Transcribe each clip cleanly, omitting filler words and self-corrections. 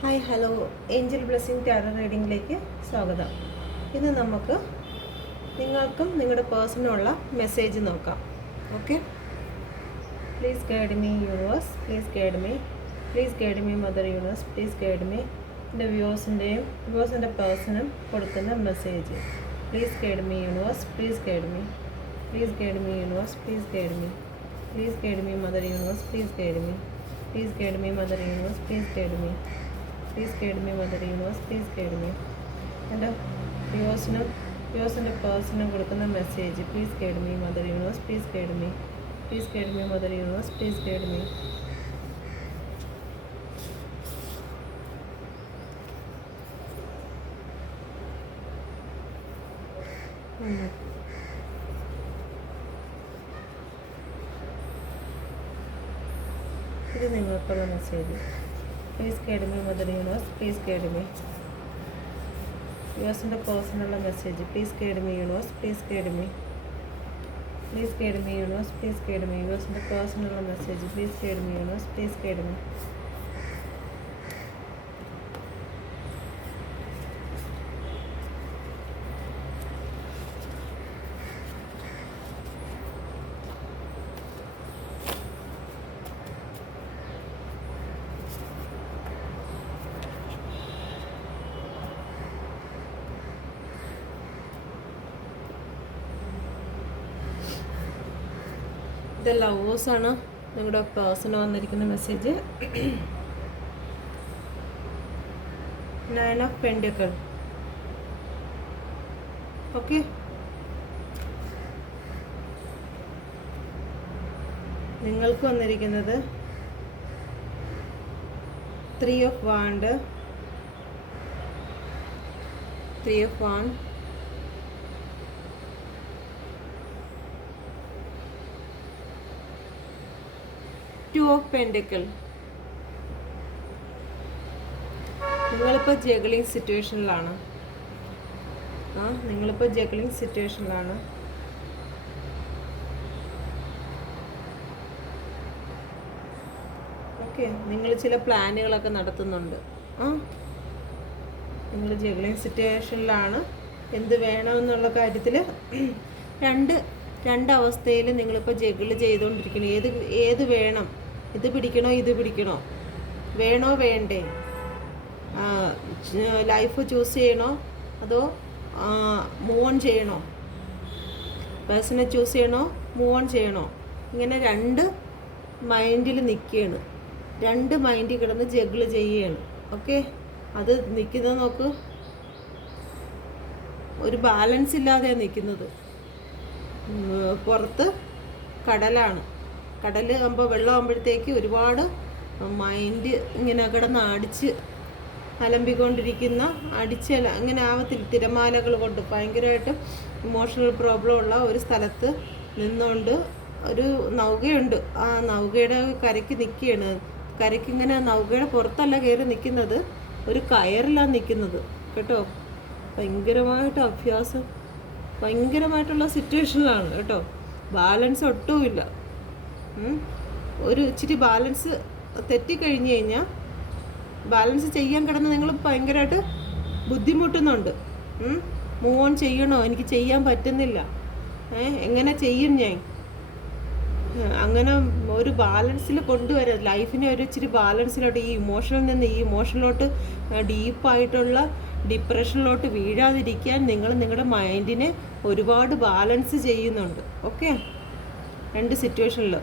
Hi hello angel blessing tarot റീഡിങ്ങിലേക്ക് സ്വാഗതം. ഇന്ന് നമുക്ക് നിങ്ങൾക്കും നിങ്ങളുടെ പേഴ്സണുള്ള മെസ്സേജ് നോക്കാം. Okay, please guide me universe, please guide me, please guide me mother universe, please guide me. എൻ്റെ വ്യൂവേഴ്സിൻ്റെ പേഴ്സണും കൊടുക്കുന്ന message. Please guide me universe, please guide me, please guide me universe, please guide me, please guide me mother universe, please guide me, please guide me mother universe, please guide me, please guide me mother universe, please guide me. എൻ്റെ വ്യൂവേഴ്സിൻ്റെ പേഴ്സണും കൊടുക്കുന്ന message. Please guide me mother universe, please guide me, please guide me mother universe, please guide me. ഇത് നിങ്ങൾക്കുള്ള message. Please guide me mother universe, please guide me. വ്യൂവേഴ്സിൻ്റെ പേഴ്സണുള്ള message. Please guide me universe, please guide me, please guide me universe, please guide me. വ്യൂവേഴ്സിൻ്റെ പേഴ്സണുള്ള message. Please guide me universe, please guide me. ഇത് ലവേഴ്സാണ് നിങ്ങളുടെ person വന്നിരിക്കുന്ന message. 9 of pentacle. Okay, നിങ്ങൾക്ക് വന്നിരിക്കുന്നത് 3 of want, 3 of want, 2 of pentacle. നിങ്ങളിപ്പോൾ juggling സിറ്റുവേഷനിലാണ്. നിങ്ങളിപ്പോൾ ജഗ്ലിംഗ് സിറ്റുവേഷനിലാണ്. ഓക്കെ, നിങ്ങൾ ചില പ്ലാനുകളൊക്കെ നടത്തുന്നുണ്ട്. നിങ്ങൾ ജഗ്ലിംഗ് സിറ്റുവേഷനിലാണ്. എന്ത് വേണമെന്നുള്ള കാര്യത്തിൽ രണ്ട് അവസ്ഥയിൽ നിങ്ങളിപ്പോൾ ജഗിൾ ചെയ്തുകൊണ്ടിരിക്കണം. ഏത് വേണം, ഇത് പിടിക്കണോ ഇത് പിടിക്കണോ, വേണോ വേണ്ടേ, ലൈഫ് ചൂസ് ചെയ്യണോ അതോ മൂവ് ഓൺ ചെയ്യണോ, പേഴ്സണെ ചൂസ് ചെയ്യണോ മൂവ് ഓൺ ചെയ്യണോ, ഇങ്ങനെ രണ്ട് മൈൻഡിൽ നിൽക്കുകയാണ്. രണ്ട് മൈൻഡിൽ കിടന്ന് ജഗിൾ ചെയ്യുകയാണ്. ഓക്കെ, അത് നിൽക്കുന്നത് നോക്ക്, ഒരു ബാലൻസ് ഇല്ലാതെയാണ് നിൽക്കുന്നത്. പുറത്ത് കടലാണ്. കടൽ ആകുമ്പോൾ വെള്ളമാകുമ്പോഴത്തേക്ക് ഒരുപാട് മൈൻഡ് ഇങ്ങനെ കിടന്ന് അലമ്പിക്കൊണ്ടിരിക്കുന്ന അങ്ങനെ ആവത്തില്ല. തിരമാലകൾ കൊണ്ട് ഭയങ്കരമായിട്ട് ഇമോഷണൽ പ്രോബ്ലം ഉള്ള ഒരു സ്ഥലത്ത് നിന്നുകൊണ്ട് ഒരു നൗകയുണ്ട്. ആ നൗകയുടെ കരയ്ക്ക് നിൽക്കുകയാണ്. കരയ്ക്കിങ്ങനെ നൗകയുടെ പുറത്തല്ല കയറി നിൽക്കുന്നത്, ഒരു കയറിലാണ് നിൽക്കുന്നത് കേട്ടോ. ഭയങ്കരമായിട്ട് അഭ്യാസം, ഭയങ്കരമായിട്ടുള്ള സിറ്റുവേഷനിലാണ് കേട്ടോ. ബാലൻസ് ഒട്ടുമില്ല. ഒരു ഇച്ചിരി ബാലൻസ് തെറ്റിക്കഴിഞ്ഞ് കഴിഞ്ഞാൽ ബാലൻസ് ചെയ്യാൻ കിടന്ന് നിങ്ങൾ ഭയങ്കരമായിട്ട് ബുദ്ധിമുട്ടുന്നുണ്ട്. മൂവ് ഓൺ ചെയ്യണോ, എനിക്ക് ചെയ്യാൻ പറ്റുന്നില്ല, എങ്ങനെ ചെയ്യും ഞാൻ, അങ്ങനെ ഒരു ബാലൻസിൽ കൊണ്ടുവരാം ലൈഫിനെ. ഒരു ഇച്ചിരി ബാലൻസിലോട്ട്, ഈ ഇമോഷനിൽ നിന്ന് ഈ ഇമോഷനിലോട്ട് ഡീപ്പായിട്ടുള്ള ഡിപ്രഷനിലോട്ട് വീഴാതിരിക്കാൻ നിങ്ങൾ നിങ്ങളുടെ മൈൻഡിനെ ഒരുപാട് ബാലൻസ് ചെയ്യുന്നുണ്ട്. ഓക്കെ, രണ്ട് സിറ്റുവേഷനിൽ.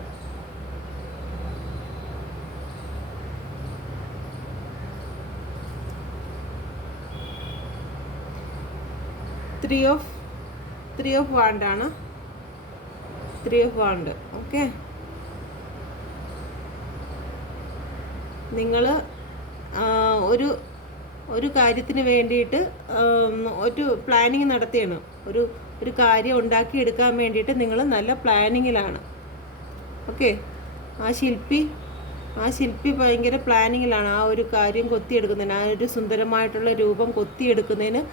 ത്രീ ഓഫ് വാണ്ടാണ്. 3 ഓഫ് വാണ്ട്. ഓക്കെ, നിങ്ങൾ ഒരു കാര്യത്തിന് വേണ്ടിയിട്ട് ഒരു പ്ലാനിങ് നടത്തിയാണ്. ഒരു കാര്യം ഉണ്ടാക്കിയെടുക്കാൻ വേണ്ടിയിട്ട് നിങ്ങൾ നല്ല പ്ലാനിങ്ങിലാണ്. ഓക്കെ, ആ ശില്പി ഭയങ്കര പ്ലാനിങ്ങിലാണ്. ആ ഒരു കാര്യം കൊത്തിയെടുക്കുന്നതിന്, ആ ഒരു സുന്ദരമായിട്ടുള്ള രൂപം കൊത്തിയെടുക്കുന്നതിന്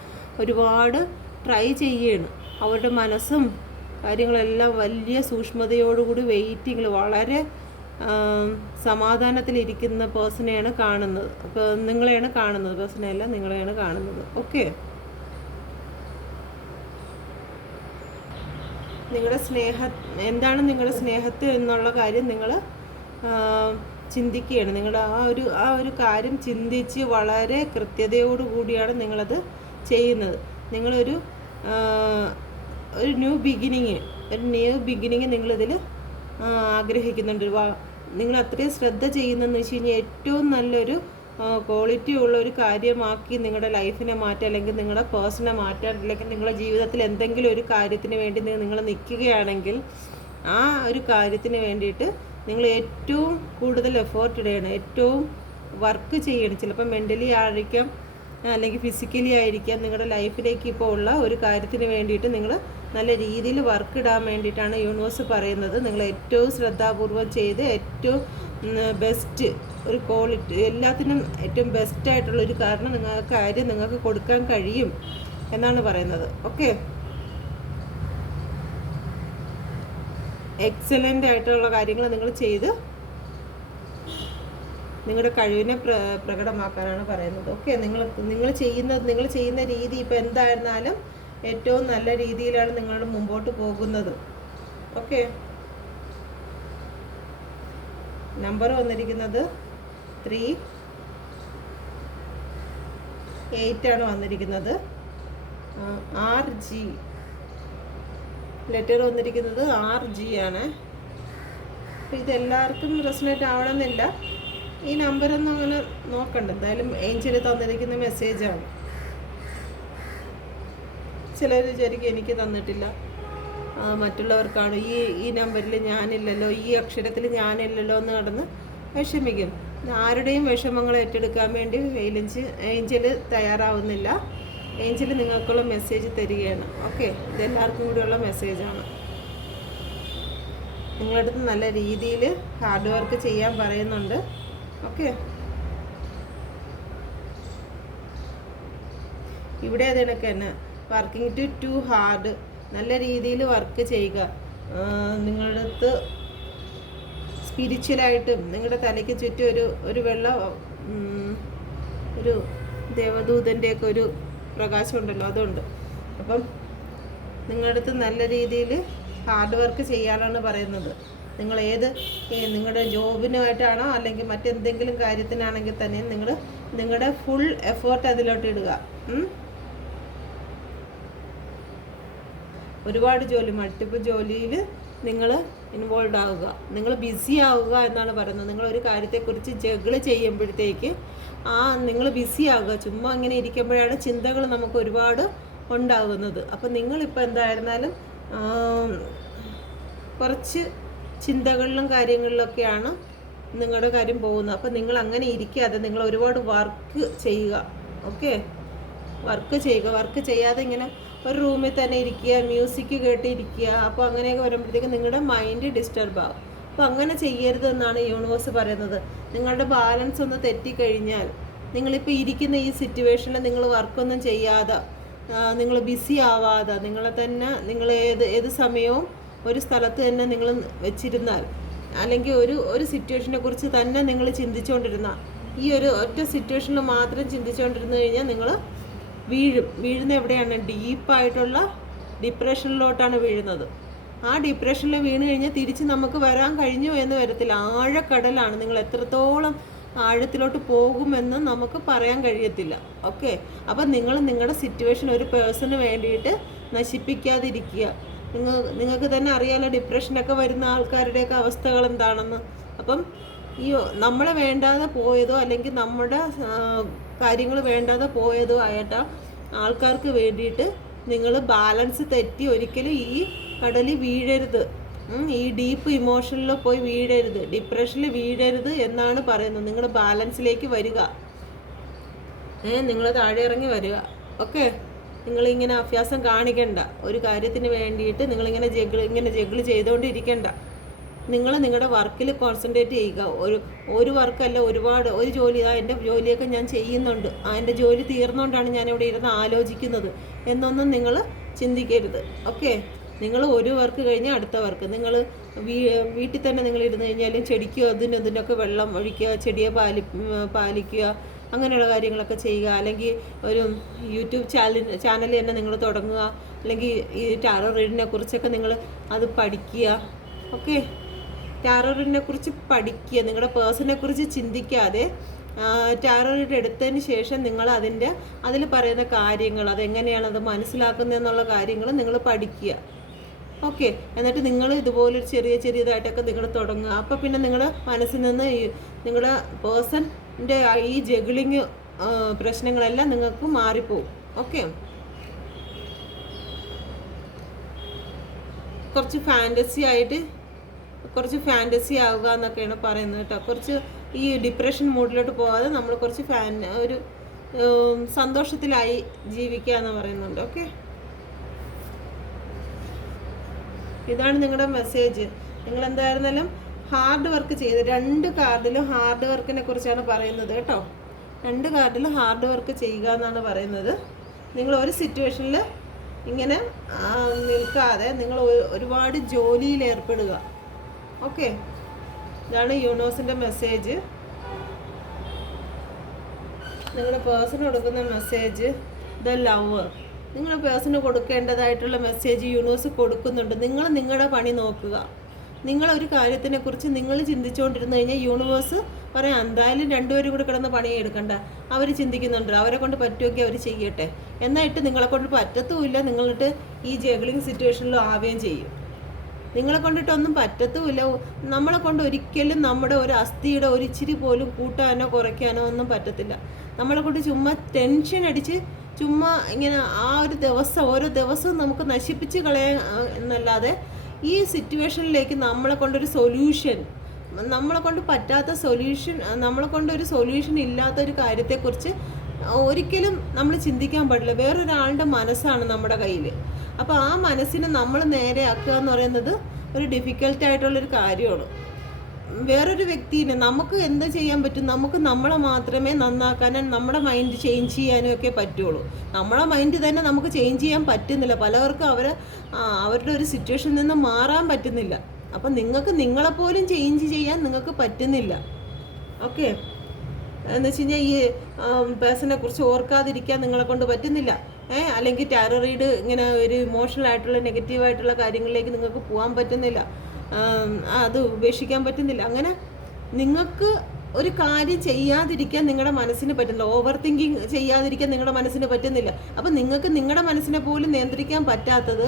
ഒരുപാട് ട്രൈ ചെയ്യുകയാണ്. അവരുടെ മനസ്സും കാര്യങ്ങളെല്ലാം വലിയ സൂക്ഷ്മതയോടുകൂടി വെയിറ്റിങ്ങിൽ വളരെ സമാധാനത്തിലിരിക്കുന്ന പേഴ്സണെയാണ് കാണുന്നത്. അപ്പോൾ നിങ്ങളെയാണ് കാണുന്നത്, പേഴ്സണെയല്ല, നിങ്ങളെയാണ് കാണുന്നത്. ഓക്കെ, നിങ്ങളുടെ എന്താണ് നിങ്ങളുടെ സ്നേഹത്തിൽ എന്നുള്ള കാര്യം നിങ്ങൾ ചിന്തിക്കുകയാണ്. നിങ്ങൾ ആ ഒരു കാര്യം ചിന്തിച്ച് വളരെ കൃത്യതയോടു കൂടിയാണ് നിങ്ങളത് ചെയ്യുന്നത്. നിങ്ങളൊരു ന്യൂ ബിഗിനിങ് നിങ്ങളിതിൽ ആഗ്രഹിക്കുന്നുണ്ട്. നിങ്ങൾ അത്രയും ശ്രദ്ധ ചെയ്യുന്നതെന്ന് വെച്ച് കഴിഞ്ഞാൽ ഏറ്റവും നല്ലൊരു ക്വാളിറ്റി ഉള്ള ഒരു കാര്യമാക്കി നിങ്ങളുടെ ലൈഫിനെ മാറ്റാൻ, അല്ലെങ്കിൽ നിങ്ങളുടെ പേഴ്സണെ മാറ്റാൻ, അല്ലെങ്കിൽ നിങ്ങളുടെ ജീവിതത്തിൽ എന്തെങ്കിലും ഒരു കാര്യത്തിന് വേണ്ടി നിങ്ങൾ നിൽക്കുകയാണെങ്കിൽ ആ ഒരു കാര്യത്തിന് വേണ്ടിയിട്ട് നിങ്ങൾ ഏറ്റവും കൂടുതൽ എഫേർട്ട് ഇടണം, ഏറ്റവും വർക്ക് ചെയ്യണം. ചിലപ്പോൾ മെൻ്റലി ആയിരിക്കാം, അല്ലെങ്കിൽ ഫിസിക്കലി ആയിരിക്കാം. നിങ്ങളുടെ ലൈഫിലേക്ക് ഇപ്പോൾ ഉള്ള ഒരു കാര്യത്തിന് വേണ്ടിയിട്ട് നിങ്ങൾ നല്ല രീതിയിൽ വർക്ക് ഇടാൻ വേണ്ടിയിട്ടാണ് യൂണിവേഴ്സ് പറയുന്നത്. നിങ്ങൾ ഏറ്റവും ശ്രദ്ധാപൂർവം ചെയ്ത് ഏറ്റവും ബെസ്റ്റ് ഒരു ക്വാളിറ്റി, എല്ലാത്തിനും ഏറ്റവും ബെസ്റ്റായിട്ടുള്ളൊരു കാര്യം നിങ്ങൾക്ക് കൊടുക്കാൻ കഴിയും എന്നാണ് പറയുന്നത്. ഓക്കെ, എക്സലൻ്റ് ആയിട്ടുള്ള കാര്യങ്ങൾ നിങ്ങൾ ചെയ്ത് നിങ്ങളുടെ കഴിവിനെ പ്രകടമാക്കാനാണ് പറയുന്നത്. ഓക്കെ, നിങ്ങൾ ചെയ്യുന്ന രീതി ഇപ്പോൾ എന്തായിരുന്നാലും ഏറ്റവും നല്ല രീതിയിലാണ് നിങ്ങൾ മുമ്പോട്ട് പോകുന്നത്. ഓക്കെ, നമ്പർ വന്നിരിക്കുന്നത് 3-8 ആണ് വന്നിരിക്കുന്നത്. RG ലെറ്റർ വന്നിരിക്കുന്നത് RG ആണ്. അപ്പോൾ ഇതെല്ലാവർക്കും റെസൊണേറ്റ് ആവണമെന്നില്ല. ഈ നമ്പറൊന്നും അങ്ങനെ നോക്കണ്ട, എന്തായാലും ഏഞ്ചൽ തന്നിരിക്കുന്ന മെസ്സേജാണ്. ചിലർ വിചാരിക്കും എനിക്ക് തന്നിട്ടില്ല, മറ്റുള്ളവർക്കാണ്, ഈ നമ്പറിൽ ഞാനില്ലല്ലോ, ഈ അക്ഷരത്തിൽ ഞാനില്ലല്ലോ എന്ന് കടന്ന് വിഷമിക്കും. ആരുടെയും വിഷമങ്ങൾ ഏറ്റെടുക്കാൻ വേണ്ടി ഏഞ്ചൽ തയ്യാറാവുന്നില്ല. ഏഞ്ചൽ നിങ്ങൾക്കുള്ള മെസ്സേജ് തരികയാണ്. ഓക്കെ, ഇതെല്ലാവർക്കും കൂടിയുള്ള മെസ്സേജാണ്. നിങ്ങളുടെ അടുത്ത് നല്ല രീതിയിൽ ഹാർഡ് വർക്ക് ചെയ്യാൻ പറയുന്നുണ്ട്. ഓക്കെ, ഇവിടെ അതിനൊക്കെ തന്നെ വർക്കിംഗ് ടു ഹാർഡ്, നല്ല രീതിയിൽ വർക്ക് ചെയ്യുക. നിങ്ങളുടെ അടുത്ത് സ്പിരിച്വലായിട്ടും നിങ്ങളുടെ തലയ്ക്ക് ചുറ്റും ഒരു വെള്ള ഒരു ദേവദൂതൻ്റെയൊക്കെ ഒരു പ്രകാശം ഉണ്ടല്ലോ, അതുണ്ട്. അപ്പം നിങ്ങളുടെ അടുത്ത് നല്ല രീതിയിൽ ഹാർഡ് വർക്ക് ചെയ്യാനാണ് പറയുന്നത്. നിങ്ങൾ നിങ്ങളുടെ ജോബിനുമായിട്ടാണോ അല്ലെങ്കിൽ മറ്റെന്തെങ്കിലും കാര്യത്തിനാണെങ്കിൽ തന്നെ നിങ്ങളുടെ ഫുൾ എഫേർട്ട് അതിലോട്ട് ഇടുക. ഒരുപാട് മൾട്ടിപ്പിൾ ജോലിയിൽ നിങ്ങൾ ഇൻവോൾവ് ആവുക, നിങ്ങൾ ബിസി ആവുക എന്നാണ് പറയുന്നത്. നിങ്ങളൊരു കാര്യത്തെക്കുറിച്ച് ജഗിൾ ചെയ്യുമ്പോഴത്തേക്ക് നിങ്ങൾ ബിസി ആവുക. ചുമ്മാ ഇങ്ങനെ ഇരിക്കുമ്പോഴാണ് ചിന്തകൾ നമുക്ക് ഒരുപാട് ഉണ്ടാകുന്നത്. അപ്പം നിങ്ങളിപ്പോൾ എന്തായിരുന്നാലും കുറച്ച് ചിന്തകളിലും കാര്യങ്ങളിലൊക്കെയാണ് നിങ്ങളുടെ കാര്യം പോകുന്നത്. അപ്പം നിങ്ങൾ അങ്ങനെ ഇരിക്കാതെ നിങ്ങൾ ഒരുപാട് വർക്ക് ചെയ്യുക. ഓക്കെ, വർക്ക് ചെയ്യാതെ ഇങ്ങനെ ഒരു റൂമിൽ തന്നെ ഇരിക്കുക, മ്യൂസിക് കേട്ടിരിക്കുക. അപ്പോൾ അങ്ങനെയൊക്കെ വരുമ്പോഴത്തേക്ക് നിങ്ങളുടെ മൈൻഡ് ഡിസ്റ്റർബ് ആവും. അപ്പോൾ അങ്ങനെ ചെയ്യരുതെന്നാണ് യൂണിവേഴ്സ് പറയുന്നത്. നിങ്ങളുടെ ബാലൻസ് ഒന്ന് തെറ്റിക്കഴിഞ്ഞാൽ, നിങ്ങളിപ്പോൾ ഇരിക്കുന്ന ഈ സിറ്റുവേഷനിൽ നിങ്ങൾ വർക്കൊന്നും ചെയ്യാതെ, നിങ്ങൾ ബിസി ആവാതെ, നിങ്ങൾ ഏത് സമയവും ഒരു സ്ഥലത്ത് തന്നെ നിങ്ങൾ വെച്ചിരുന്നാൽ, അല്ലെങ്കിൽ ഒരു സിറ്റുവേഷനെ കുറിച്ച് തന്നെ നിങ്ങൾ ചിന്തിച്ചുകൊണ്ടിരുന്നാൽ, ഈ ഒരു ഒറ്റ സിറ്റുവേഷനിൽ മാത്രം ചിന്തിച്ചുകൊണ്ടിരുന്നു കഴിഞ്ഞാൽ നിങ്ങൾ വീഴുന്ന എവിടെയാണ്? ഡീപ്പായിട്ടുള്ള ഡിപ്രഷനിലോട്ടാണ് വീഴുന്നത്. ആ ഡിപ്രഷനിൽ വീണ് കഴിഞ്ഞാൽ തിരിച്ച് നമുക്ക് വരാൻ കഴിഞ്ഞു എന്ന് വരത്തില്ല. ആഴക്കടലാണ്. നിങ്ങൾ എത്രത്തോളം ആഴത്തിലോട്ട് പോകുമെന്ന് നമുക്ക് പറയാൻ കഴിയത്തില്ല. ഓക്കെ, അപ്പം നിങ്ങളുടെ സിറ്റുവേഷൻ ഒരു പേഴ്സണ് വേണ്ടിയിട്ട് നശിപ്പിക്കാതിരിക്കുക. നിങ്ങൾക്ക് തന്നെ അറിയാലോ ഡിപ്രഷനൊക്കെ വരുന്ന ആൾക്കാരുടെയൊക്കെ അവസ്ഥകൾ എന്താണെന്ന്. അപ്പം നമ്മളെ വേണ്ടാതെ പോയതോ അല്ലെങ്കിൽ നമ്മുടെ കാര്യങ്ങൾ വേണ്ടാതെ പോയതോ ആയിട്ട് ആൾക്കാർക്ക് വേണ്ടിയിട്ട് നിങ്ങൾ ബാലൻസ് തെറ്റി ഒരിക്കലും ഈ കടലിൽ വീഴരുത്. ഈ ഡീപ്പ് ഇമോഷനിൽ പോയി വീഴരുത്, ഡിപ്രഷനിൽ വീഴരുത് എന്നാണ് പറയുന്നത്. നിങ്ങൾ ബാലൻസിലേക്ക് വരിക, നിങ്ങൾ താഴെ ഇറങ്ങി വരിക. ഓക്കെ, നിങ്ങളിങ്ങനെ അഭ്യാസം കാണിക്കണ്ട. ഒരു കാര്യത്തിന് വേണ്ടിയിട്ട് നിങ്ങളിങ്ങനെ ജഗിൾ ചെയ്തുകൊണ്ടിരിക്കണ്ട. നിങ്ങളുടെ വർക്കിൽ കോൺസെൻട്രേറ്റ് ചെയ്യുക. ഒരു വർക്കല്ല, ഒരു ജോലി. എൻ്റെ ജോലിയൊക്കെ ഞാൻ ചെയ്യുന്നുണ്ട്, എൻ്റെ ജോലി തീർന്നുകൊണ്ടാണ് ഞാനിവിടെ ഇരുന്ന് ആലോചിക്കുന്നത് എന്നൊന്നും നിങ്ങൾ ചിന്തിക്കരുത്. ഓക്കെ, നിങ്ങൾ ഒരു വർക്ക് കഴിഞ്ഞ് അടുത്ത വർക്ക്. നിങ്ങൾ വീട്ടിൽ തന്നെ നിങ്ങൾ ഇരുന്ന് കഴിഞ്ഞാലും ചെടിക്കോ ഇതിനൊക്കെ വെള്ളം ഒഴിക്കുക, ചെടിയെ പാലിക്കുക, അങ്ങനെയുള്ള കാര്യങ്ങളൊക്കെ ചെയ്യുക. അല്ലെങ്കിൽ ഒരു യൂട്യൂബ് ചാനൽ തന്നെ നിങ്ങൾ തുടങ്ങുക. അല്ലെങ്കിൽ ഈ ടാറോ റീഡിനെ കുറിച്ചൊക്കെ നിങ്ങൾ അത് പഠിക്കുക. ഓക്കെ, ടാറോ റീഡിനെ കുറിച്ച് പഠിക്കുക. നിങ്ങളുടെ പേഴ്സണെ കുറിച്ച് ചിന്തിക്കാതെ ടാറോ റീഡ് എടുത്തതിന് ശേഷം നിങ്ങൾ അതിൽ പറയുന്ന കാര്യങ്ങൾ, അതെങ്ങനെയാണ് അത് മനസ്സിലാക്കുന്നതെന്നുള്ള കാര്യങ്ങൾ നിങ്ങൾ പഠിക്കുക. ഓക്കെ, എന്നിട്ട് നിങ്ങൾ ഇതുപോലൊരു ചെറിയതായിട്ടൊക്കെ നിങ്ങൾ തുടങ്ങുക. അപ്പോൾ പിന്നെ നിങ്ങളുടെ മനസ്സിൽ നിന്ന് നിങ്ങളുടെ പേഴ്സൻ്റെ ഈ ജഗ്ലിങ് പ്രശ്നങ്ങളെല്ലാം നിങ്ങൾക്ക് മാറിപ്പോവും. ഓക്കെ, കുറച്ച് ഫാൻറ്റസി ആവുക എന്നൊക്കെയാണ് പറയുന്നത് കേട്ടോ. കുറച്ച് ഈ ഡിപ്രഷൻ മൂഡിലോട്ട് പോകാതെ നമ്മൾ കുറച്ച് ഒരു സന്തോഷത്തിലായി ജീവിക്കുക എന്ന് പറയുന്നുണ്ട്. ഓക്കെ, ഇതാണ് നിങ്ങളുടെ മെസ്സേജ്. നിങ്ങൾ എന്തായിരുന്നാലും ഹാർഡ് വർക്ക് ചെയ്ത് 2 കാർഡിലും ഹാർഡ് വർക്കിനെ കുറിച്ചാണ് പറയുന്നത് കേട്ടോ. 2 കാർഡിലും ഹാർഡ് വർക്ക് ചെയ്യുക എന്നാണ് പറയുന്നത്. നിങ്ങൾ ഒരു സിറ്റുവേഷനിൽ ഇങ്ങനെ നിൽക്കാതെ നിങ്ങൾ ഒരുപാട് ജോലിയിൽ ഏർപ്പെടുക. ഓക്കെ, ഇതാണ് യൂണിവേഴ്സിൻ്റെ മെസ്സേജ്. നിങ്ങളുടെ പേഴ്സണ് കൊടുക്കുന്ന മെസ്സേജ് ദ ലവർ. നിങ്ങളുടെ പേഴ്സണ് കൊടുക്കേണ്ടതായിട്ടുള്ള മെസ്സേജ് യൂണിവേഴ്സ് കൊടുക്കുന്നുണ്ട്. നിങ്ങൾ നിങ്ങളുടെ പണി നോക്കുക. നിങ്ങളൊരു കാര്യത്തിനെ കുറിച്ച് നിങ്ങൾ ചിന്തിച്ചുകൊണ്ടിരുന്നു കഴിഞ്ഞാൽ യൂണിവേഴ്സ് പറയാം എന്തായാലും 2 പേരും കൂടി കിടന്ന് പണിയെടുക്കണ്ട, അവർ ചിന്തിക്കുന്നുണ്ട്, അവരെ കൊണ്ട് പറ്റുമെങ്കിൽ അവർ ചെയ്യട്ടെ. എന്നായിട്ട് നിങ്ങളെ കൊണ്ട് പറ്റത്തുമില്ല, നിങ്ങളിട്ട് ഈ ജഗ്ലിങ് സിറ്റുവേഷനിലും ആവുകയും ചെയ്യും. നിങ്ങളെ കൊണ്ടിട്ടൊന്നും പറ്റത്തുമില്ല. നമ്മളെ കൊണ്ട് ഒരിക്കലും നമ്മുടെ ഒരു അസ്ഥിയുടെ ഒരു ഇച്ചിരി പോലും കൂട്ടാനോ കുറയ്ക്കാനോ ഒന്നും പറ്റത്തില്ല. നമ്മളെ കൊണ്ട് ചുമ്മാ ടെൻഷൻ അടിച്ച് ചുമ്മാ ഇങ്ങനെ ആ ഒരു ഓരോ ദിവസവും നമുക്ക് നശിപ്പിച്ച് കളയാൻ എന്നല്ലാതെ ഈ സിറ്റുവേഷനിലേക്ക് നമ്മളെ കൊണ്ടൊരു സൊല്യൂഷൻ, നമ്മളെ കൊണ്ട് പറ്റാത്ത സൊല്യൂഷൻ, നമ്മളെ കൊണ്ടൊരു സൊല്യൂഷൻ ഇല്ലാത്തൊരു കാര്യത്തെക്കുറിച്ച് ഒരിക്കലും നമ്മൾ ചിന്തിക്കാൻ പാടില്ല. വേറൊരാളുടെ മനസ്സാണ് നമ്മുടെ കയ്യിൽ. അപ്പോൾ ആ മനസ്സിനെ നമ്മൾ നേരെയാക്കുക എന്ന് പറയുന്നത് ഒരു ഡിഫിക്കൽട്ടായിട്ടുള്ളൊരു കാര്യമാണ്. വേറൊരു വ്യക്തിനെ നമുക്ക് എന്ത് ചെയ്യാൻ പറ്റും? നമുക്ക് നമ്മളെ മാത്രമേ നന്നാക്കാനും നമ്മുടെ മൈൻഡ് ചേഞ്ച് ചെയ്യാനും ഒക്കെ പറ്റുള്ളൂ. നമ്മളെ മൈൻഡ് തന്നെ നമുക്ക് ചേഞ്ച് ചെയ്യാൻ പറ്റുന്നില്ല. പലവർക്കും അവരുടെ ഒരു സിറ്റുവേഷനിൽ നിന്ന് മാറാൻ പറ്റുന്നില്ല. അപ്പം നിങ്ങൾക്ക് നിങ്ങളെപ്പോലും ചേഞ്ച് ചെയ്യാൻ നിങ്ങൾക്ക് പറ്റുന്നില്ല. ഓക്കെ, എന്ന് വെച്ച് കഴിഞ്ഞാൽ ഈ പേഴ്സണെ കുറിച്ച് ഓർക്കാതിരിക്കാൻ നിങ്ങളെ കൊണ്ട് പറ്റുന്നില്ല. അല്ലെങ്കിൽ ടാരോ റീഡ് ഇങ്ങനെ ഒരു ഇമോഷണൽ ആയിട്ടുള്ള നെഗറ്റീവായിട്ടുള്ള കാര്യങ്ങളിലേക്ക് നിങ്ങൾക്ക് പോകാൻ പറ്റുന്നില്ല, അത് ഉപേക്ഷിക്കാൻ പറ്റുന്നില്ല. അങ്ങനെ നിങ്ങൾക്ക് ഒരു കാര്യം ചെയ്യാതിരിക്കാൻ നിങ്ങളുടെ മനസ്സിന് പറ്റുന്നില്ല. ഓവർ തിങ്കിങ് ചെയ്യാതിരിക്കാൻ നിങ്ങളുടെ മനസ്സിന് പറ്റുന്നില്ല. അപ്പം നിങ്ങൾക്ക് നിങ്ങളുടെ മനസ്സിനെ പോലും നിയന്ത്രിക്കാൻ പറ്റാത്തത്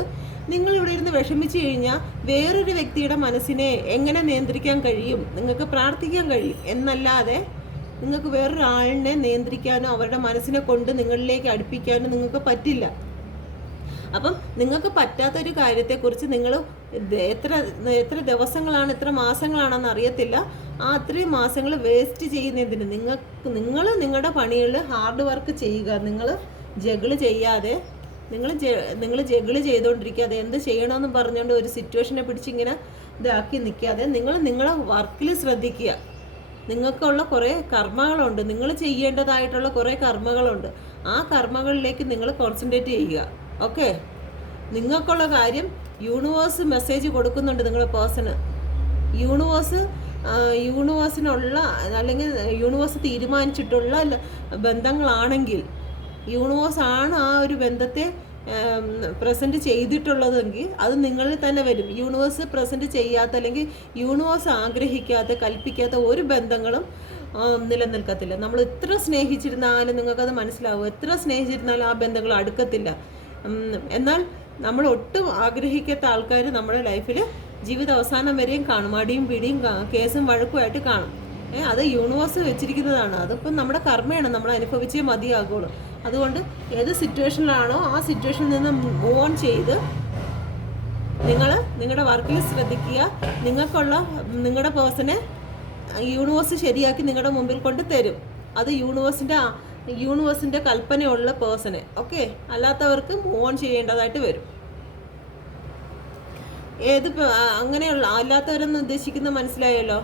നിങ്ങളിവിടെ ഇരുന്ന് വിഷമിച്ച് കഴിഞ്ഞാൽ വേറൊരു വ്യക്തിയുടെ മനസ്സിനെ എങ്ങനെ നിയന്ത്രിക്കാൻ കഴിയും? നിങ്ങൾക്ക് പ്രാർത്ഥിക്കാൻ കഴിയും എന്നല്ലാതെ നിങ്ങൾക്ക് വേറൊരാളിനെ നിയന്ത്രിക്കാനോ അവരുടെ മനസ്സിനെ കൊണ്ട് നിങ്ങളിലേക്ക് അടുപ്പിക്കാനോ നിങ്ങൾക്ക് പറ്റില്ല. അപ്പം നിങ്ങൾക്ക് പറ്റാത്തൊരു കാര്യത്തെക്കുറിച്ച് നിങ്ങൾ എത്ര ദിവസങ്ങളാണ്, എത്ര മാസങ്ങളാണെന്ന് അറിയത്തില്ല. ആ അത്രയും മാസങ്ങൾ വേസ്റ്റ് ചെയ്യുന്നതിന് നിങ്ങൾ നിങ്ങളുടെ പണികളിൽ ഹാർഡ് വർക്ക് ചെയ്യുക. നിങ്ങൾ ജഗിള് ചെയ്യാതെ, നിങ്ങൾ ജഗിള് ചെയ്തുകൊണ്ടിരിക്കാതെ, എന്ത് ചെയ്യണമെന്ന് പറഞ്ഞുകൊണ്ട് ഒരു സിറ്റുവേഷനെ പിടിച്ചിങ്ങനെ ഇതാക്കി നിൽക്കാതെ നിങ്ങൾ നിങ്ങളുടെ വർക്കിൽ ശ്രദ്ധിക്കുക. നിങ്ങൾക്കുള്ള കുറേ കർമ്മങ്ങളുണ്ട്, നിങ്ങൾ ചെയ്യേണ്ടതായിട്ടുള്ള കുറേ കർമ്മങ്ങളുണ്ട്. ആ കർമ്മങ്ങളിലേക്ക് നിങ്ങൾ കോൺസെൻട്രേറ്റ് ചെയ്യുക. ഓക്കെ, നിങ്ങൾക്കുള്ള കാര്യം യൂണിവേഴ്സ് മെസ്സേജ് കൊടുക്കുന്നുണ്ട്. നിങ്ങളുടെ പേഴ്സണ് യൂണിവേഴ്സിനുള്ള അല്ലെങ്കിൽ യൂണിവേഴ്സ് തീരുമാനിച്ചിട്ടുള്ള ബന്ധങ്ങളാണെങ്കിൽ യൂണിവേഴ്സാണ് ആ ഒരു ബന്ധത്തെ പ്രസൻറ്റ് ചെയ്തിട്ടുള്ളതെങ്കിൽ അത് നിങ്ങളിൽ തന്നെ വരും. യൂണിവേഴ്സ് പ്രസൻറ്റ് ചെയ്യാത്ത അല്ലെങ്കിൽ യൂണിവേഴ്സ് ആഗ്രഹിക്കാത്ത കൽപ്പിക്കാത്ത ഒരു ബന്ധങ്ങളും നിലനിൽക്കത്തില്ല. നമ്മൾ എത്ര സ്നേഹിച്ചിരുന്നാലും നിങ്ങൾക്കത് മനസ്സിലാവും. എത്ര സ്നേഹിച്ചിരുന്നാലും ആ ബന്ധങ്ങൾ അടുക്കത്തില്ല. എന്നാൽ നമ്മൾ ഒട്ടും ആഗ്രഹിക്കാത്ത ആൾക്കാർ നമ്മുടെ ലൈഫിൽ ജീവിത അവസാനം വരെയും കാണും. അടിയും പിടിയും കേസും വഴക്കുമായിട്ട് കാണും. അത് യൂണിവേഴ്സ് വെച്ചിരിക്കുന്നതാണ്. അതിപ്പം നമ്മുടെ കർമ്മയാണ്, നമ്മൾ അനുഭവിച്ചേ മതിയാകുള്ളൂ. അതുകൊണ്ട് ഏത് സിറ്റുവേഷനിലാണോ ആ സിറ്റുവേഷനിൽ നിന്ന് മൂവ് ഓൺ ചെയ്ത് നിങ്ങൾ നിങ്ങളുടെ വർക്കിൽ ശ്രദ്ധിക്കുക. നിങ്ങളുടെ പേഴ്സണെ യൂണിവേഴ്സ് ശരിയാക്കി നിങ്ങളുടെ മുമ്പിൽ കൊണ്ട് തരും. അത് യൂണിവേഴ്സിൻ്റെ കൽപ്പനയുള്ള പേഴ്സണെ. ഓക്കെ, അല്ലാത്തവർക്ക് മൂവ് ഓൺ ചെയ്യേണ്ടതായിട്ട് വരും. അങ്ങനെയുള്ള അല്ലാത്തവരെന്ന് ഉദ്ദേശിക്കുന്ന മനസ്സിലായല്ലോ.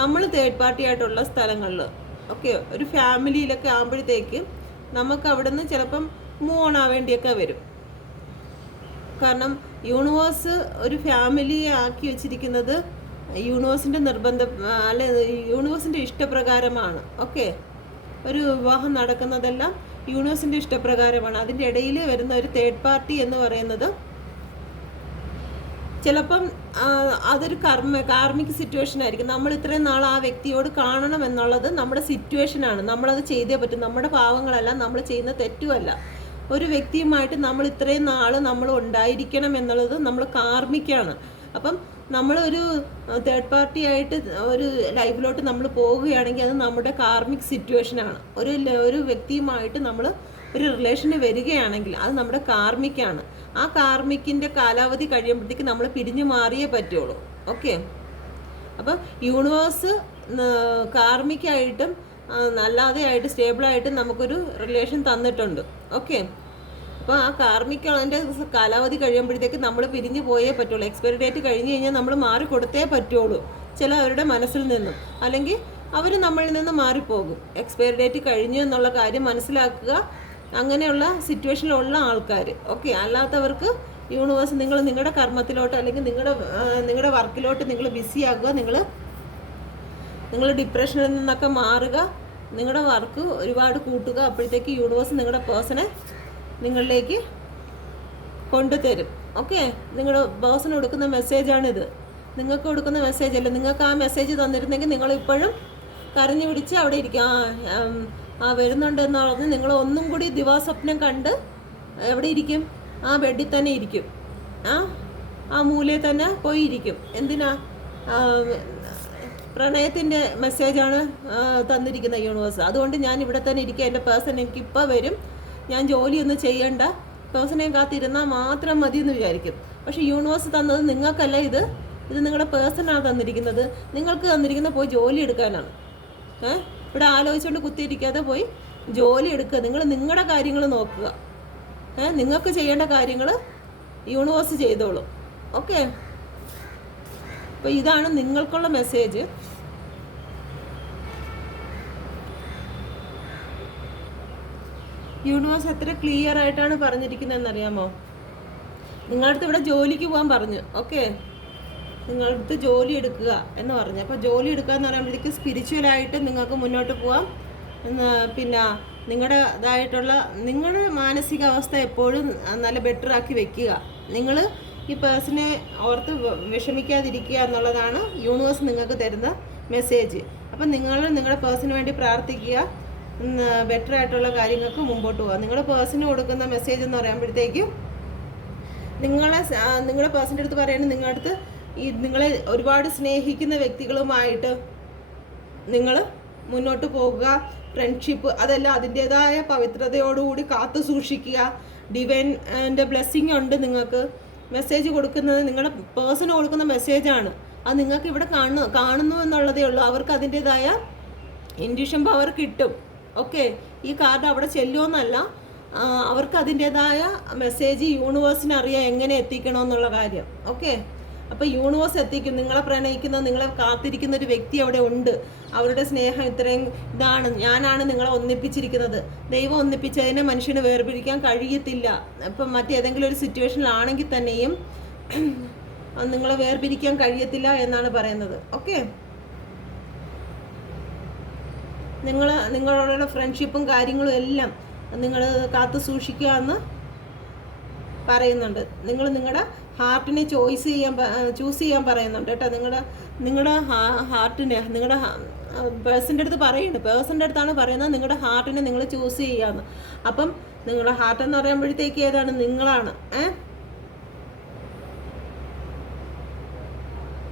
നമ്മൾ തേർഡ് പാർട്ടി ആയിട്ടുള്ള സ്ഥലങ്ങളിൽ, ഓക്കെ, ഒരു ഫാമിലിയിലൊക്കെ ആകുമ്പോഴത്തേക്ക് നമുക്ക് അവിടെ നിന്ന് ചിലപ്പം മൂവ് ഓൺ ആവേണ്ടിയൊക്കെ വരും. കാരണം യൂണിവേഴ്സ് ഒരു ഫാമിലിയെ ആക്കി വെച്ചിരിക്കുന്നത് യൂണിവേഴ്സിൻ്റെ നിർബന്ധം അല്ലെ യൂണിവേഴ്സിൻ്റെ ഇഷ്ടപ്രകാരമാണ്. ഓക്കെ, ഒരു വിവാഹം നടക്കുന്നതെല്ലാം യൂണിവേഴ്സിൻ്റെ ഇഷ്ടപ്രകാരമാണ്. അതിൻ്റെ ഇടയിൽ വരുന്ന ഒരു തേർഡ് പാർട്ടി എന്ന് പറയുന്നത് ചിലപ്പം അതൊരു കാർമിക് സിറ്റുവേഷൻ ആയിരിക്കും. നമ്മൾ ഇത്രയും നാൾ ആ വ്യക്തിയോട് കാണണം എന്നുള്ളത് നമ്മുടെ സിറ്റുവേഷനാണ്. നമ്മളത് ചെയ്തേ പറ്റും. നമ്മുടെ പാവങ്ങളല്ല, നമ്മൾ ചെയ്യുന്ന തെറ്റുമല്ല. ഒരു വ്യക്തിയുമായിട്ട് നമ്മൾ ഇത്രയും നാൾ നമ്മൾ ഉണ്ടായിരിക്കണം എന്നുള്ളത് നമ്മൾ കാർമിക്കാണ്. അപ്പം നമ്മളൊരു തേർഡ് പാർട്ടി ആയിട്ട് ഒരു ലൈഫിലോട്ട് നമ്മൾ പോവുകയാണെങ്കിൽ അത് നമ്മുടെ കാർമിക് സിറ്റുവേഷനാണ്. ഒരു വ്യക്തിയുമായിട്ട് നമ്മൾ ഒരു റിലേഷന് വരികയാണെങ്കിൽ അത് നമ്മുടെ കാർമിക്കാണ്. ആ കാർമിക്കിൻ്റെ കാലാവധി കഴിയുമ്പോഴത്തേക്ക് നമ്മൾ പിരിഞ്ഞു മാറിയേ പറ്റുള്ളൂ. ഓക്കെ, അപ്പം യൂണിവേഴ്സ് കാർമിക്കായിട്ടും അല്ലാതെ ആയിട്ട് സ്റ്റേബിളായിട്ടും നമുക്കൊരു റിലേഷൻ തന്നിട്ടുണ്ട്. ഓക്കെ, അപ്പോൾ ആ കാർമിക് അതിൻ്റെ കാലാവധി കഴിയുമ്പോഴത്തേക്ക് നമ്മൾ പിരിഞ്ഞു പോയേ പറ്റുള്ളൂ. എക്സ്പയറി ഡേറ്റ് കഴിഞ്ഞ് കഴിഞ്ഞാൽ നമ്മൾ മാറി കൊടുത്തേ പറ്റുള്ളൂ ചിലവരുടെ മനസ്സിൽ നിന്നും, അല്ലെങ്കിൽ അവർ നമ്മളിൽ നിന്ന് മാറിപ്പോകും. എക്സ്പയറി ഡേറ്റ് കഴിഞ്ഞു എന്നുള്ള കാര്യം മനസ്സിലാക്കുക അങ്ങനെയുള്ള സിറ്റുവേഷനിലുള്ള ആൾക്കാർ. ഓക്കെ, അല്ലാത്തവർക്ക് യൂണിവേഴ്സ് നിങ്ങളുടെ കർമ്മത്തിലോട്ട് അല്ലെങ്കിൽ നിങ്ങളുടെ വർക്കിലോട്ട് നിങ്ങൾ ബിസി ആകുക, നിങ്ങൾ ഡിപ്രഷനിൽ നിന്നൊക്കെ മാറുക, നിങ്ങളുടെ വർക്ക് ഒരുപാട് കൂട്ടുക. അപ്പോഴത്തേക്ക് യൂണിവേഴ്സ് നിങ്ങളുടെ പേഴ്സണെ നിങ്ങളിലേക്ക് കൊണ്ടുതരും. ഓക്കെ, നിങ്ങളുടെ പേഴ്സൺ കൊടുക്കുന്ന മെസ്സേജാണിത്. നിങ്ങൾക്ക് കൊടുക്കുന്ന മെസ്സേജ് അല്ല. നിങ്ങൾക്ക് ആ മെസ്സേജ് തന്നിരുന്നെങ്കിൽ നിങ്ങളിപ്പോഴും കരഞ്ഞു പിടിച്ച് അവിടെ ഇരിക്കും. വരുന്നുണ്ടെന്ന് പറഞ്ഞ് നിങ്ങൾ ഒന്നും കൂടി ദിവാസ്വപ്നം കണ്ട് എവിടെ ഇരിക്കും? ആ ബെഡിൽ തന്നെ ഇരിക്കും, ആ മൂലയിൽ തന്നെ പോയി ഇരിക്കും. എന്തിനാ? പ്രണയത്തിൻ്റെ മെസ്സേജാണ് തന്നിരിക്കുന്ന യൂണിവേഴ്സ്. അതുകൊണ്ട് ഞാൻ ഇവിടെ തന്നെ ഇരിക്കുക, എൻ്റെ പേഴ്സൺ എനിക്കിപ്പോൾ വരും, ഞാൻ ജോലിയൊന്നും ചെയ്യണ്ട, പേഴ്സണെ കാത്തിരുന്നാൽ മാത്രം മതി എന്ന് വിചാരിക്കും. പക്ഷേ യൂണിവേഴ്സ് തന്നത് നിങ്ങൾക്കല്ല, ഇത് നിങ്ങളുടെ പേഴ്സണാണ് തന്നിരിക്കുന്നത്. നിങ്ങൾക്ക് തന്നിരിക്കുന്ന പോയി ജോലി എടുക്കാനാണ്. ഇവിടെ ആലോചിച്ചുകൊണ്ട് കുത്തിയിരിക്കാതെ പോയി ജോലി എടുക്കുക. നിങ്ങളുടെ കാര്യങ്ങൾ നോക്കുക. നിങ്ങൾക്ക് ചെയ്യേണ്ട കാര്യങ്ങൾ യൂണിവേഴ്സ് ചെയ്തോളും. ഓക്കെ, അപ്പോൾ ഇതാണ് നിങ്ങൾക്കുള്ള മെസ്സേജ്. യൂണിവേഴ്സ് എത്ര ക്ലിയർ ആയിട്ടാണ് പറഞ്ഞിരിക്കുന്നതെന്ന് അറിയാമോ? നിങ്ങളടുത്ത് ഇവിടെ ജോലിക്ക് പോകാൻ പറഞ്ഞു. ഓക്കെ, നിങ്ങളടുത്ത് ജോലി എടുക്കുക എന്ന് പറഞ്ഞു. അപ്പോൾ ജോലി എടുക്കുക എന്ന് പറയുമ്പോഴത്തേക്ക് സ്പിരിച്വലായിട്ട് നിങ്ങൾക്ക് മുന്നോട്ട് പോകാം. പിന്നെ നിങ്ങളുടെ മാനസികാവസ്ഥ എപ്പോഴും നല്ല ബെറ്റർ ആക്കി വെക്കുക. നിങ്ങൾ ഈ പേഴ്സണെ ഓർത്ത് വിഷമിക്കാതിരിക്കുക എന്നുള്ളതാണ് യൂണിവേഴ്സ് നിങ്ങൾക്ക് തരുന്ന മെസ്സേജ്. അപ്പം നിങ്ങളുടെ പേഴ്സണിന് വേണ്ടി പ്രാർത്ഥിക്കുക, ബെറ്റർ ആയിട്ടുള്ള കാര്യങ്ങൾക്ക് മുമ്പോട്ട് പോകാം. നിങ്ങളുടെ പേഴ്സണിന് കൊടുക്കുന്ന മെസ്സേജ് എന്ന് പറയുമ്പോഴത്തേക്കും നിങ്ങളുടെ പേഴ്സണിൻ്റെ അടുത്ത് പറയുന്നത് നിങ്ങളടുത്ത് നിങ്ങളെ ഒരുപാട് സ്നേഹിക്കുന്ന വ്യക്തികളുമായിട്ട് നിങ്ങൾ മുന്നോട്ട് പോകുക. ഫ്രണ്ട്ഷിപ്പ് അതെല്ലാം അതിൻ്റേതായ പവിത്രതയോടുകൂടി കാത്തു സൂക്ഷിക്കുക. ഡിവൈൻ്റെ ബ്ലെസ്സിങ് ഉണ്ട്. നിങ്ങൾക്ക് മെസ്സേജ് കൊടുക്കുന്നത് നിങ്ങളുടെ പേഴ്സണ് കൊടുക്കുന്ന മെസ്സേജാണ്. അത് നിങ്ങൾക്ക് ഇവിടെ കാണുന്നു എന്നുള്ളതേ ഉള്ളൂ. അവർക്ക് അതിൻ്റേതായ ഇൻഡ്യൂഷൻ പവർ കിട്ടും. ഓക്കെ, ഈ കാർഡ് അവിടെ ചെല്ലുമെന്നല്ല, അവർക്ക് അതിൻ്റേതായ മെസ്സേജ് യൂണിവേഴ്സിന് അറിയാം എങ്ങനെ എത്തിക്കണമെന്നുള്ള കാര്യം. ഓക്കെ, അപ്പോൾ യൂണിവേഴ്സ് എത്തിക്കും. നിങ്ങളെ പ്രണയിക്കുന്ന, നിങ്ങളെ കാത്തിരിക്കുന്ന ഒരു വ്യക്തി അവിടെ ഉണ്ട്. അവരുടെ സ്നേഹം ഇത്രയും ഇതാണ്. ഞാനാണ് നിങ്ങളെ ഒന്നിപ്പിച്ചിരിക്കുന്നത്. ദൈവം ഒന്നിപ്പിച്ചതിനെ മനുഷ്യന് വേർപിരിക്കാൻ കഴിയത്തില്ല. ഇപ്പം മറ്റേതെങ്കിലും ഒരു സിറ്റുവേഷനിലാണെങ്കിൽ തന്നെയും നിങ്ങളെ വേർപിരിക്കാൻ കഴിയത്തില്ല എന്നാണ് പറയുന്നത്. ഓക്കെ, നിങ്ങളോടുള്ള ഫ്രണ്ട്ഷിപ്പും കാര്യങ്ങളും എല്ലാം നിങ്ങൾ കാത്തു സൂക്ഷിക്കുക എന്ന് പറയുന്നുണ്ട്. നിങ്ങളുടെ ഹാർട്ടിനെ ചൂസ് ചെയ്യാൻ പറയുന്നുണ്ട് കേട്ടോ. നിങ്ങളുടെ ഹാർട്ടിനെ നിങ്ങളുടെ പേഴ്സൻ്റെ അടുത്ത് പറയുന്നുണ്ട്. പേഴ്സൻ്റെ അടുത്താണ് പറയുന്നത് നിങ്ങളുടെ ഹാർട്ടിനെ നിങ്ങൾ ചൂസ് ചെയ്യാന്ന്. അപ്പം നിങ്ങളുടെ ഹാർട്ട് എന്ന് പറയുമ്പോഴത്തേക്ക് ഏതാണ്? നിങ്ങളാണ്.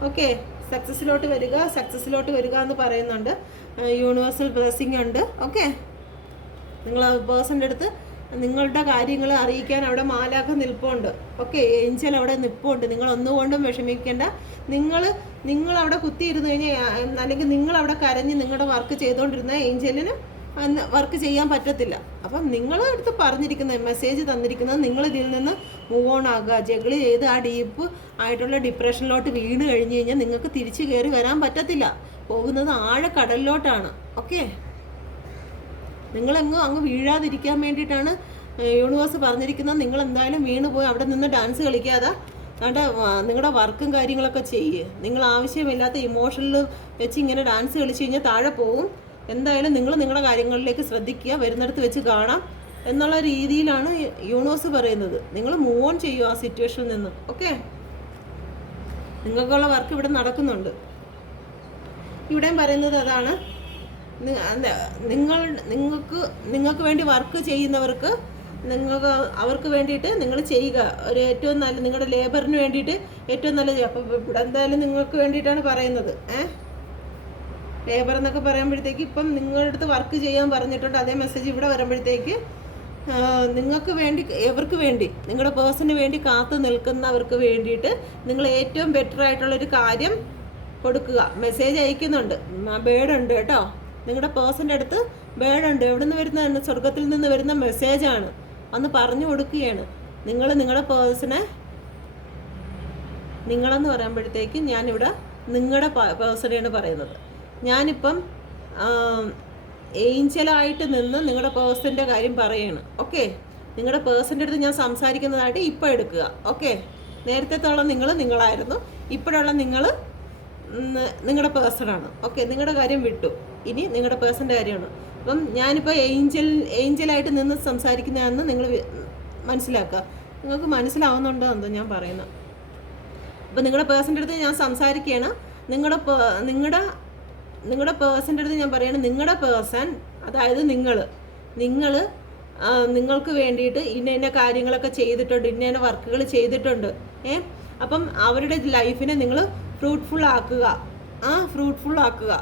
ഓക്കെ, സക്സസ്സിലോട്ട് വരിക എന്ന് പറയുന്നുണ്ട്. യൂണിവേഴ്സൽ ബ്ലെസ്സിങ് ഉണ്ട്. ഓക്കെ, നിങ്ങൾ പേഴ്സൻ്റെ അടുത്ത് നിങ്ങളുടെ കാര്യങ്ങൾ അറിയിക്കാൻ അവിടെ മാലാഖ നിൽപ്പുണ്ട്. ഓക്കെ, ഏഞ്ചൽ അവിടെ നിൽപ്പുണ്ട്. നിങ്ങൾ ഒന്നുകൊണ്ടും വിഷമിക്കേണ്ട. നിങ്ങൾ അവിടെ കുത്തിയിരുന്നു കഴിഞ്ഞാൽ അല്ലെങ്കിൽ നിങ്ങളവിടെ കരഞ്ഞ് നിങ്ങളുടെ വർക്ക് ചെയ്തുകൊണ്ടിരുന്ന ഏഞ്ചലിന് വർക്ക് ചെയ്യാൻ പറ്റത്തില്ല. അപ്പം നിങ്ങളടുത്ത് പറഞ്ഞിരിക്കുന്ന മെസ്സേജ് തന്നിരിക്കുന്നത് നിങ്ങൾ ഇതിൽ നിന്ന് മൂവ് ഓൺ ആകുക. ജഗിള് ചെയ്ത് ആ ഡീപ്പ് ആയിട്ടുള്ള ഡിപ്രഷനിലോട്ട് വീണ് കഴിഞ്ഞ് കഴിഞ്ഞാൽ നിങ്ങൾക്ക് തിരിച്ചു കയറി വരാൻ പറ്റത്തില്ല. പോകുന്നത് ആഴക്കടലിലോട്ടാണ്. ഓക്കെ, നിങ്ങളെങ്ങും അങ്ങ് വീഴാതിരിക്കാൻ വേണ്ടിയിട്ടാണ് യൂണിവേഴ്സ് പറഞ്ഞിരിക്കുന്നത് നിങ്ങൾ എന്തായാലും വീണ് പോയി അവിടെ നിന്ന് ഡാൻസ് കളിക്കാതെ നിങ്ങളുടെ വർക്കും കാര്യങ്ങളൊക്കെ ചെയ്യുക. നിങ്ങൾ ആവശ്യമില്ലാത്ത ഇമോഷനിൽ വെച്ച് ഇങ്ങനെ ഡാൻസ് കളിച്ച് കഴിഞ്ഞാൽ താഴെ പോകും. എന്തായാലും നിങ്ങൾ നിങ്ങളുടെ കാര്യങ്ങളിലേക്ക് ശ്രദ്ധിക്കുക, വരുന്നിടത്ത് വെച്ച് കാണാം എന്നുള്ള രീതിയിലാണ് യൂണിവേഴ്സ് പറയുന്നത്. നിങ്ങൾ മൂവ് ഓൺ ചെയ്യുക ആ സിറ്റുവേഷനിൽ നിന്ന്. ഓക്കെ, നിങ്ങൾക്കുള്ള വർക്ക് ഇവിടെ നടക്കുന്നുണ്ട്. ഇവിടെയും പറയുന്നത് അതാണ്. നിങ്ങൾക്ക് വേണ്ടി വർക്ക് ചെയ്യുന്നവർക്ക് അവർക്ക് വേണ്ടിയിട്ട് നിങ്ങൾ ചെയ്യുക. ഒരു ഏറ്റവും നല്ല നിങ്ങളുടെ ലേബറിന് വേണ്ടിയിട്ട് ഏറ്റവും നല്ലത്. അപ്പോൾ ഇവിടെ എന്തായാലും നിങ്ങൾക്ക് വേണ്ടിയിട്ടാണ് പറയുന്നത്. ലേബർ എന്നൊക്കെ പറയുമ്പോഴത്തേക്ക് ഇപ്പം നിങ്ങളുടെ അടുത്ത് വർക്ക് ചെയ്യാൻ പറഞ്ഞിട്ടുണ്ട്. അതേ മെസ്സേജ് ഇവിടെ വരുമ്പോഴത്തേക്ക് നിങ്ങൾക്ക് വേണ്ടി, എവർക്ക് വേണ്ടി, നിങ്ങളുടെ പേഴ്സണിന് വേണ്ടി കാത്തു നിൽക്കുന്നവർക്ക് വേണ്ടിയിട്ട് നിങ്ങൾ ഏറ്റവും ബെറ്റർ ആയിട്ടുള്ളൊരു കാര്യം കൊടുക്കുക. മെസ്സേജ് അയക്കുന്നുണ്ട്. ബേഡുണ്ട് കേട്ടോ, നിങ്ങളുടെ പേഴ്സൻ്റെ അടുത്ത് ബേഡുണ്ട്. എവിടെ നിന്ന് വരുന്നതാണ്? സ്വർഗത്തിൽ നിന്ന് വരുന്ന മെസ്സേജാണ്. അന്ന് പറഞ്ഞു കൊടുക്കുകയാണ്. നിങ്ങളുടെ പേഴ്സണെ, നിങ്ങളെന്ന് പറയുമ്പോഴത്തേക്ക് ഞാനിവിടെ നിങ്ങളുടെ പേഴ്സണെയാണ് പറയുന്നത്. ഞാനിപ്പം ഏഞ്ചലായിട്ട് നിന്ന് നിങ്ങളുടെ പേഴ്സൻ്റെ കാര്യം പറയുകയാണ്. ഓക്കെ, നിങ്ങളുടെ പേഴ്സൻ്റെ അടുത്ത് ഞാൻ സംസാരിക്കുന്നതായിട്ട് ഇപ്പം എടുക്കുക. ഓക്കെ, നേരത്തെത്തോളം നിങ്ങളായിരുന്നു. ഇപ്പോഴുള്ള നിങ്ങളുടെ പേഴ്സണാണ്. ഓക്കെ, നിങ്ങളുടെ കാര്യം വിട്ടു. ഇനി നിങ്ങളുടെ പേഴ്സൻ്റെ കാര്യമാണ്. അപ്പം ഞാനിപ്പോൾ ഏഞ്ചലായിട്ട് നിന്ന് സംസാരിക്കുന്നതാണെന്ന് നിങ്ങൾ മനസ്സിലാക്കുക. നിങ്ങൾക്ക് മനസ്സിലാവുന്നുണ്ടോ എന്തോ ഞാൻ പറയുന്നത്. അപ്പം നിങ്ങളുടെ പേഴ്സൻ്റെ അടുത്ത് ഞാൻ സംസാരിക്കുകയാണ്. നിങ്ങളുടെ പേഴ്സൻ്റെ അടുത്ത് ഞാൻ പറയുകയാണ്, നിങ്ങളുടെ പേഴ്സൺ, അതായത് നിങ്ങൾക്ക് വേണ്ടിയിട്ട് ഇന്ന കാര്യങ്ങളൊക്കെ ചെയ്തിട്ടുണ്ട്, ഇന്ന വർക്കുകൾ ചെയ്തിട്ടുണ്ട്. അപ്പം അവരുടെ ലൈഫിനെ നിങ്ങൾ ഫ്രൂട്ട്ഫുൾ ആക്കുക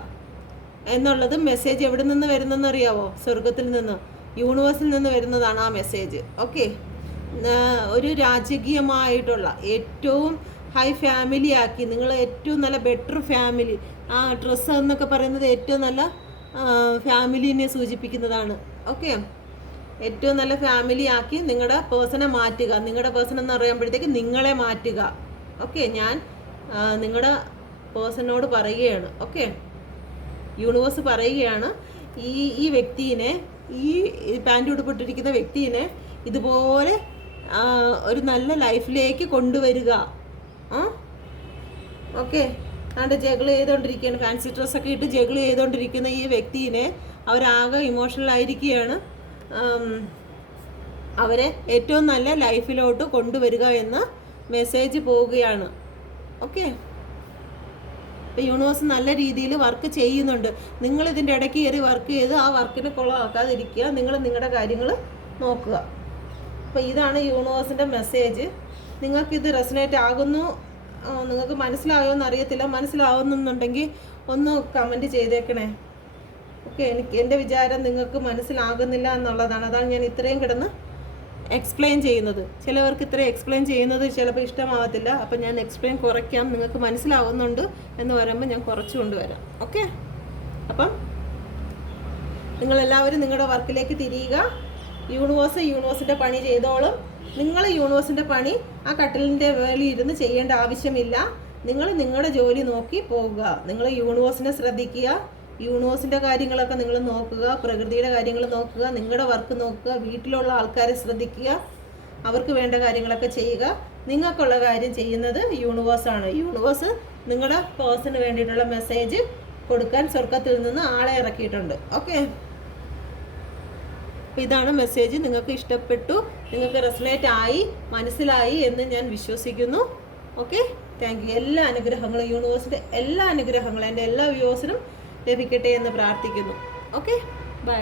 എന്നുള്ളത് മെസ്സേജ് എവിടെ നിന്ന് വരുന്നെന്ന് അറിയാവോ? സ്വർഗത്തിൽ നിന്ന്, യൂണിവേഴ്സിൽ നിന്ന് വരുന്നതാണ് ആ മെസ്സേജ്. ഓക്കെ, ഒരു രാജകീയമായിട്ടുള്ള ഏറ്റവും ഹൈ ഫാമിലി ആക്കി, നിങ്ങൾ ഏറ്റവും നല്ല ബെറ്റർ ഫാമിലി, ആ ഡ്രസ്സ് എന്നൊക്കെ പറയുന്നത് ഏറ്റവും നല്ല ഫാമിലിനെ സൂചിപ്പിക്കുന്നതാണ്. ഓക്കെ, ഏറ്റവും നല്ല ഫാമിലി ആക്കി നിങ്ങളുടെ പേഴ്സണെ മാറ്റുക. നിങ്ങളുടെ പേഴ്സൺ എന്ന് പറയുമ്പോഴത്തേക്ക് നിങ്ങളെ മാറ്റുക. ഓക്കെ, ഞാൻ നിങ്ങളുടെ പേഴ്സണോട് പറയുകയാണ്. ഓക്കെ, യൂണിവേഴ്സ് പറയുകയാണ്, ഈ വ്യക്തിയെ, ഈ പാൻറ് ഉടുപ്പിട്ടിരിക്കുന്ന വ്യക്തിയെ ഇതുപോലെ ഒരു നല്ല ലൈഫിലേക്ക് കൊണ്ടുവരിക. ഓക്കെ, അതുകൊണ്ട് ജഗിൾ ചെയ്തുകൊണ്ടിരിക്കുകയാണ്, ഫാൻസി ഡ്രസ്സൊക്കെ ഇട്ട് ജഗിൾ ചെയ്തുകൊണ്ടിരിക്കുന്ന ഈ വ്യക്തിയെ അവരാകെ ഇമോഷണൽ ആയിരിക്കുകയാണ്. അവരെ ഏറ്റവും നല്ല ലൈഫിലോട്ട് കൊണ്ടുവരിക എന്ന മെസ്സേജ് പോവുകയാണ്. ഓക്കെ, അപ്പോൾ യൂണിവേഴ്സ് നല്ല രീതിയിൽ വർക്ക് ചെയ്യുന്നുണ്ട്. നിങ്ങളിതിൻ്റെ ഇടയ്ക്ക് കയറി വർക്ക് ചെയ്ത് ആ വർക്കിനെ കൊള്ളാക്കാതിരിക്കുക. നിങ്ങളുടെ കാര്യങ്ങൾ നോക്കുക. അപ്പോൾ ഇതാണ് യൂണിവേഴ്സിൻ്റെ മെസ്സേജ്. നിങ്ങൾക്കിത് റെസനേറ്റ് ആകുന്നു, നിങ്ങൾക്ക് മനസ്സിലായോ എന്നറിയത്തില്ല. മനസ്സിലാവുന്നുണ്ടെങ്കിൽ ഒന്ന് കമൻറ്റ് ചെയ്തേക്കണേ. ഓക്കെ, എൻ്റെ വിചാരം നിങ്ങൾക്ക് മനസ്സിലാകുന്നില്ല എന്നുള്ളതാണ്. അതാണ് ഞാൻ ഇത്രയും കിടന്ന് എക്സ്പ്ലെയിൻ ചെയ്യുന്നത്. ചിലവർക്ക് ഇത്രയും എക്സ്പ്ലെയിൻ ചെയ്യുന്നത് ചിലപ്പോൾ ഇഷ്ടമാവത്തില്ല. അപ്പം ഞാൻ എക്സ്പ്ലെയിൻ കുറയ്ക്കാം. നിങ്ങൾക്ക് മനസ്സിലാവുന്നുണ്ട് എന്ന് പറയുമ്പോൾ ഞാൻ കുറച്ച് കൊണ്ടുവരാം. ഓക്കെ, അപ്പം നിങ്ങളെല്ലാവരും നിങ്ങളുടെ വർക്കിലേക്ക് തിരിയുക. യൂണിവേഴ്സിൻ്റെ പണി ചെയ്തോളും. നിങ്ങൾ യൂണിവേഴ്സിൻ്റെ പണി ആ കട്ടിലിൻ്റെ വേളി ഇരുന്ന് ചെയ്യേണ്ട ആവശ്യമില്ല. നിങ്ങളുടെ ജോലി നോക്കി പോകുക. നിങ്ങൾ യൂണിവേഴ്സിനെ ശ്രദ്ധിക്കുക. യൂണിവേഴ്സിൻ്റെ കാര്യങ്ങളൊക്കെ നിങ്ങൾ നോക്കുക, പ്രകൃതിയുടെ കാര്യങ്ങൾ നോക്കുക, നിങ്ങളുടെ വർക്ക് നോക്കുക, വീട്ടിലുള്ള ആൾക്കാരെ ശ്രദ്ധിക്കുക, അവർക്ക് വേണ്ട കാര്യങ്ങളൊക്കെ ചെയ്യുക. നിങ്ങൾക്കുള്ള കാര്യം ചെയ്യുന്നത് യൂണിവേഴ്സാണ്. യൂണിവേഴ്സ് നിങ്ങളുടെ പേഴ്സണിന് വേണ്ടിയിട്ടുള്ള മെസ്സേജ് കൊടുക്കാൻ സ്വർഗത്തിൽ നിന്ന് ആളെ ഇറക്കിയിട്ടുണ്ട്. ഓക്കെ, അപ്പോൾ ഇതാണ് മെസ്സേജ്. നിങ്ങൾക്ക് ഇഷ്ടപ്പെട്ടു, നിങ്ങൾക്ക് റെസനേറ്റ് ആയി, മനസ്സിലായി എന്ന് ഞാൻ വിശ്വസിക്കുന്നു. Okay, thank you. എല്ലാ അനുഗ്രഹങ്ങളും, യൂണിവേഴ്സിൻ്റെ എല്ലാ അനുഗ്രഹങ്ങളും എൻ്റെ എല്ലാ വ്യൂവേഴ്സിനും ലഭിക്കട്ടെ എന്ന് പ്രാർത്ഥിക്കുന്നു. Okay, by.